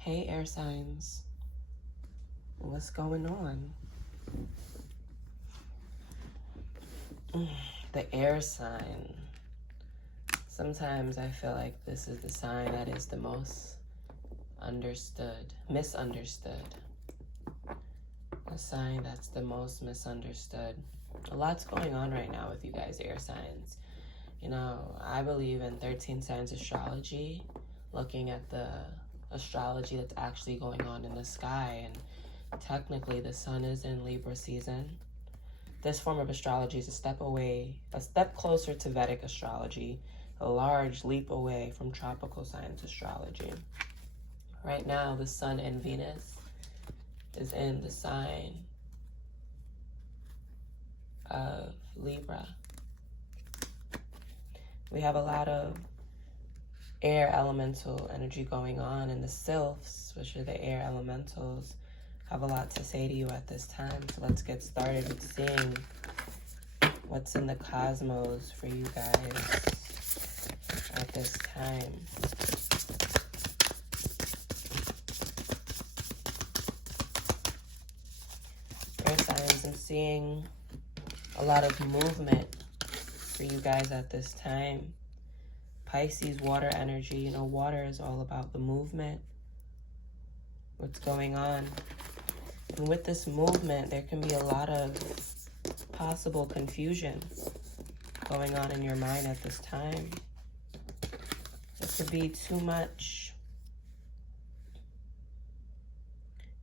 Hey, air signs. What's going on? The air sign. Sometimes I feel like this is the sign that is the most misunderstood. A sign that's the most misunderstood. A lot's going on right now with you guys, air signs. You know, I believe in 13 signs astrology, looking at the astrology that's actually going on in the sky. And technically, the sun is in Libra season. This form of astrology is a step closer to Vedic astrology, a large leap away from tropical science astrology. Right now, the sun and Venus is in the sign of Libra. We have a lot of air elemental energy going on, and the sylphs, which are the air elementals, have a lot to say to you at this time. So let's get started with seeing what's in the cosmos for you guys at this time. Air signs, I'm seeing a lot of movement for you guys at this time. Pisces, water energy. You know, water is all about the movement, what's going on. And with this movement, there can be a lot of possible confusion going on in your mind at this time. It could be too much.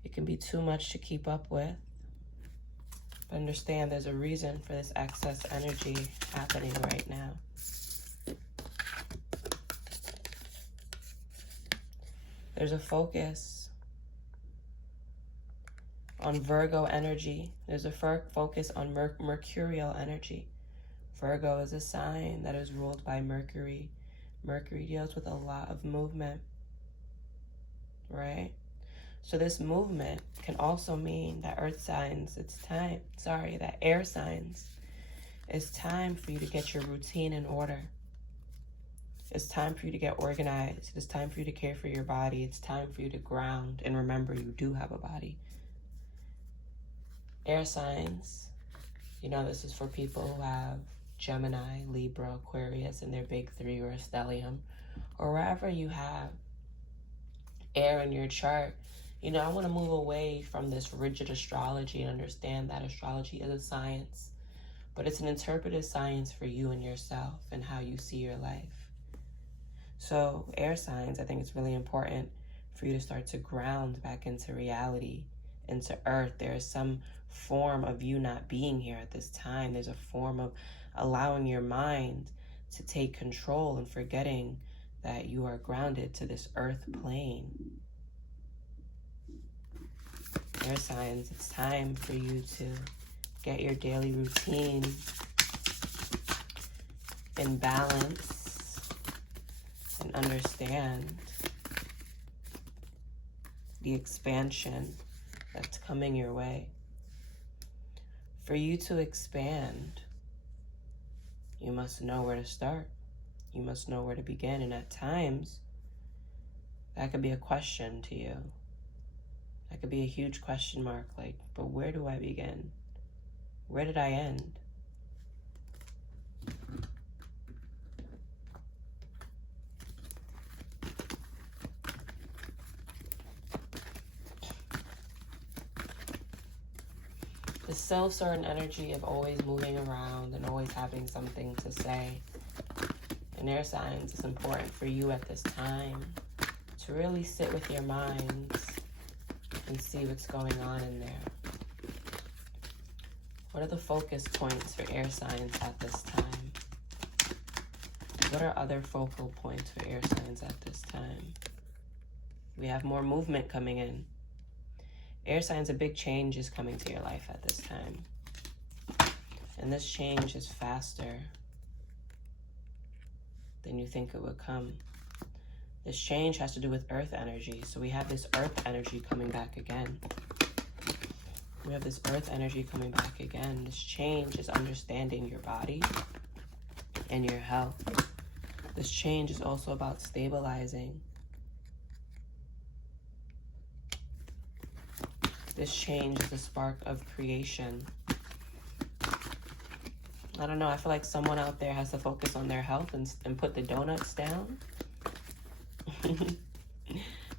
It can be too much to keep up with. But understand there's a reason for this excess energy happening right now. There's a focus on Virgo energy. There's a focus on Mercurial energy. Virgo is a sign that is ruled by Mercury. Mercury deals with a lot of movement, right? So this movement can also mean that air signs, it's time for you to get your routine in order. It's time for you to get organized. It's time for you to care for your body. It's time for you to ground and remember you do have a body. Air signs, you know, this is for people who have Gemini, Libra, Aquarius in their big three or a stellium, or wherever you have air in your chart. You know, I want to move away from this rigid astrology and understand that astrology is a science, but it's an interpretive science for you and yourself and how you see your life. So air signs, I think it's really important for you to start to ground back into reality, into earth. There is some form of you not being here at this time. There's a form of allowing your mind to take control and forgetting that you are grounded to this earth plane. Air signs, it's time for you to get your daily routine in balance and understand the expansion that's coming your way. For you to expand, you must know where to start. You must know where to begin. And at times, that could be a question to you. That could be a huge question mark, like, but where do I begin? Where did I end? The sylphs are an energy of always moving around and always having something to say. In air signs, it's important for you at this time to really sit with your minds and see what's going on in there. What are the focus points for air signs at this time? What are other focal points for air signs at this time? We have more movement coming in. Air signs, a big change is coming to your life at this time. And this change is faster than you think it would come. This change has to do with earth energy. So we have this earth energy coming back again. We have this earth energy coming back again. This change is understanding your body and your health. This change is also about stabilizing This change is the spark of creation. I don't know. I feel like someone out there has to focus on their health and put the donuts down.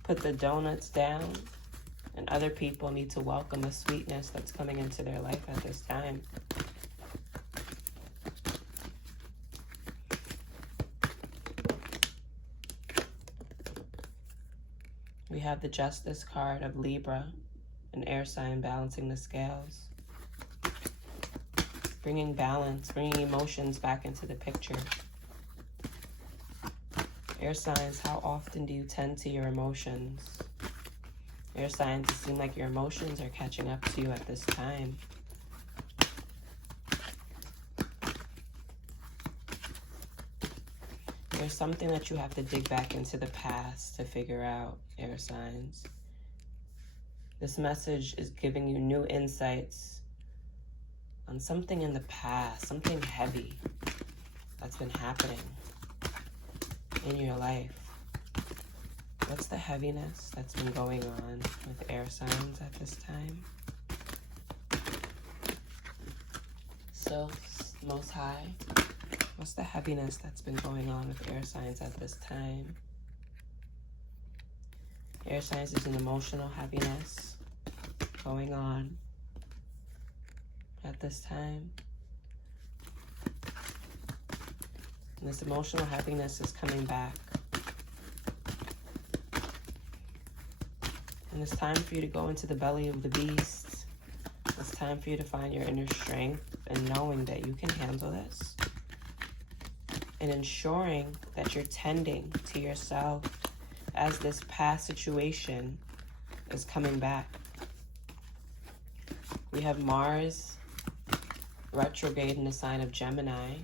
Put the donuts down. And other people need to welcome the sweetness that's coming into their life at this time. We have the Justice card of Libra, an air sign balancing the scales. Bringing balance, bringing emotions back into the picture. Air signs, how often do you tend to your emotions? Air signs, it seems like your emotions are catching up to you at this time. There's something that you have to dig back into the past to figure out, air signs. This message is giving you new insights on something in the past, something heavy that's been happening in your life. What's the heaviness that's been going on with air signs at this time? So, Most High, what's the heaviness that's been going on with air signs at this time? Air signs is an emotional heaviness going on at this time. And this emotional heaviness is coming back. And it's time for you to go into the belly of the beast. It's time for you to find your inner strength and knowing that you can handle this. And ensuring that you're tending to yourself as this past situation is coming back. We have Mars retrograde in the sign of Gemini.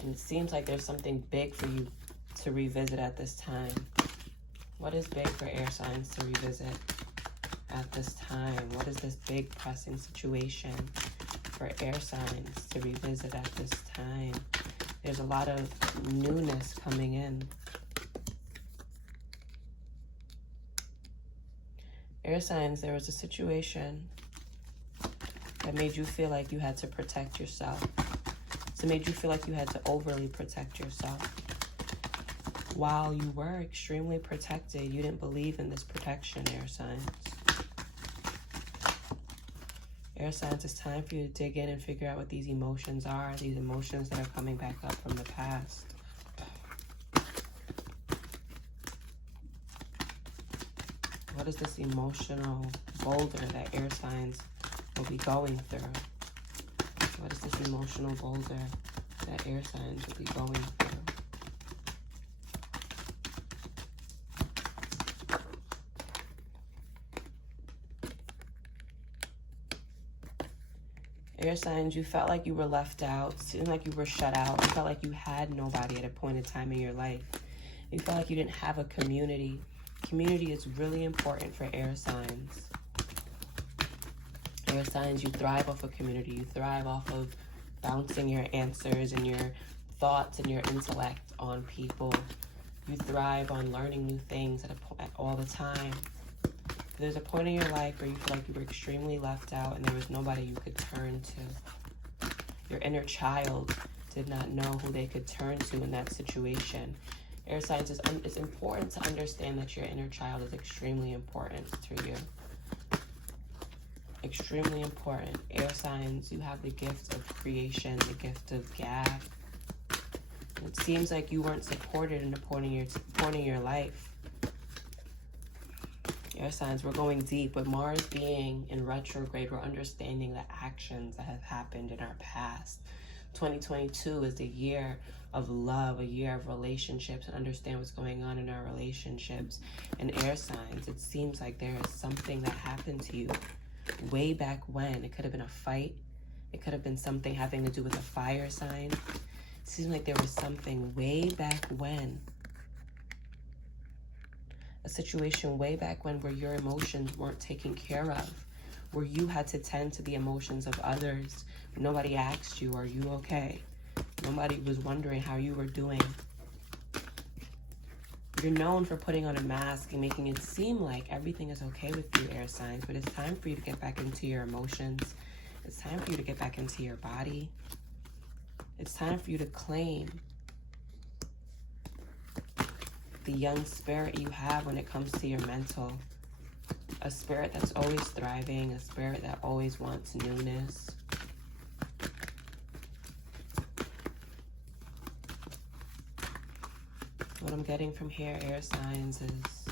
And it seems like there's something big for you to revisit at this time. What is big for air signs to revisit at this time? What is this big pressing situation for air signs to revisit at this time? There's a lot of newness coming in. Air signs, there was a situation that made you feel like you had to protect yourself. So it made you feel like you had to overly protect yourself. While you were extremely protected, you didn't believe in this protection, air signs. Air signs, it's time for you to dig in and figure out what these emotions are, these emotions that are coming back up from the past. What is this emotional boulder that air signs will be going through? What is this emotional boulder that air signs will be going through? Air signs, you felt like you were left out, it seemed like you were shut out. You felt like you had nobody at a point in time in your life. You felt like you didn't have a community. Community is really important for air signs. Air signs, you thrive off of community. You thrive off of bouncing your answers and your thoughts and your intellect on people. You thrive on learning new things at all the time. There's a point in your life where you feel like you were extremely left out and there was nobody you could turn to. Your inner child did not know who they could turn to in that situation. Air signs, it's important to understand that your inner child is extremely important to you. Extremely important. Air signs, you have the gift of creation, the gift of gab. It seems like you weren't supported in the point in your life. Air signs, we're going deep. With Mars being in retrograde, we're understanding the actions that have happened in our past. 2022 is the year of love, a year of relationships, and understand what's going on in our relationships. And air signs, it seems like there is something that happened to you way back when. It could have been a fight. It could have been something having to do with a fire sign. It seems like there was something way back when. A situation way back when where your emotions weren't taken care of, where you had to tend to the emotions of others. Nobody asked you, are you okay? Nobody was wondering how you were doing. You're known for putting on a mask and making it seem like everything is okay with you, air signs, but it's time for you to get back into your emotions. It's time for you to get back into your body. It's time for you to claim the young spirit you have when it comes to your mental. A spirit that's always thriving, a spirit that always wants newness. What I'm getting from here, air signs, is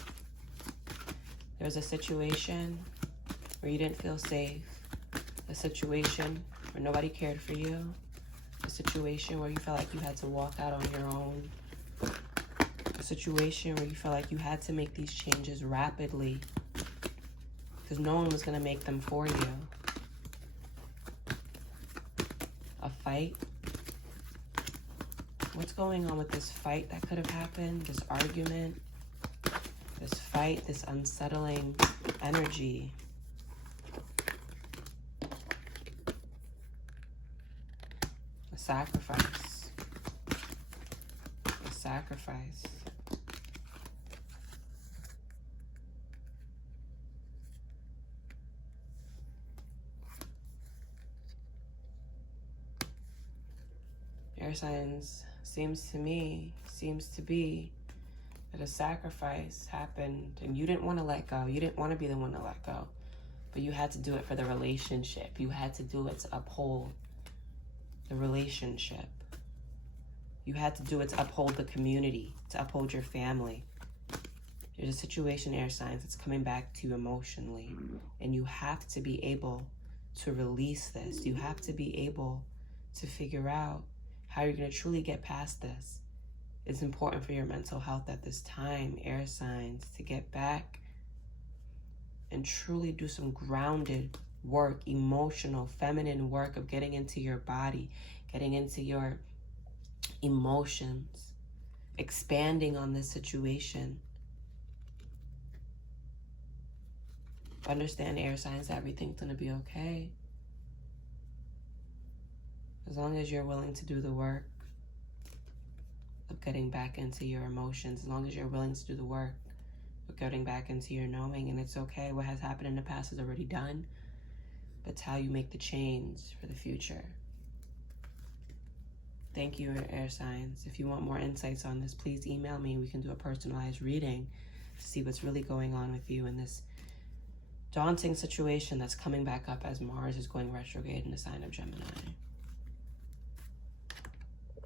there's a situation where you didn't feel safe, a situation where nobody cared for you, a situation where you felt like you had to walk out on your own, a situation where you felt like you had to make these changes rapidly because no one was going to make them for you. A fight. What's going on with this fight that could have happened? This argument, this fight, this unsettling energy. A sacrifice. A sacrifice. Air signs, seems to be that a sacrifice happened and you didn't want to let go. You didn't want to be the one to let go, but you had to do it for the relationship. You had to do it to uphold the relationship. You had to do it to uphold the community, to uphold your family. There's a situation, air signs, that's coming back to you emotionally, and you have to be able to release this. You have to be able to figure out how you're going to truly get past this. It's important for your mental health at this time, air signs, to get back and truly do some grounded work, emotional, feminine work of getting into your body, getting into your emotions, expanding on this situation. Understand, air signs, that everything's going to be okay. As long as you're willing to do the work of getting back into your emotions, as long as you're willing to do the work of getting back into your knowing, and it's okay. What has happened in the past is already done, but it's how you make the change for the future. Thank you, air signs. If you want more insights on this, please email me. We can do a personalized reading to see what's really going on with you in this daunting situation that's coming back up as Mars is going retrograde in the sign of Gemini.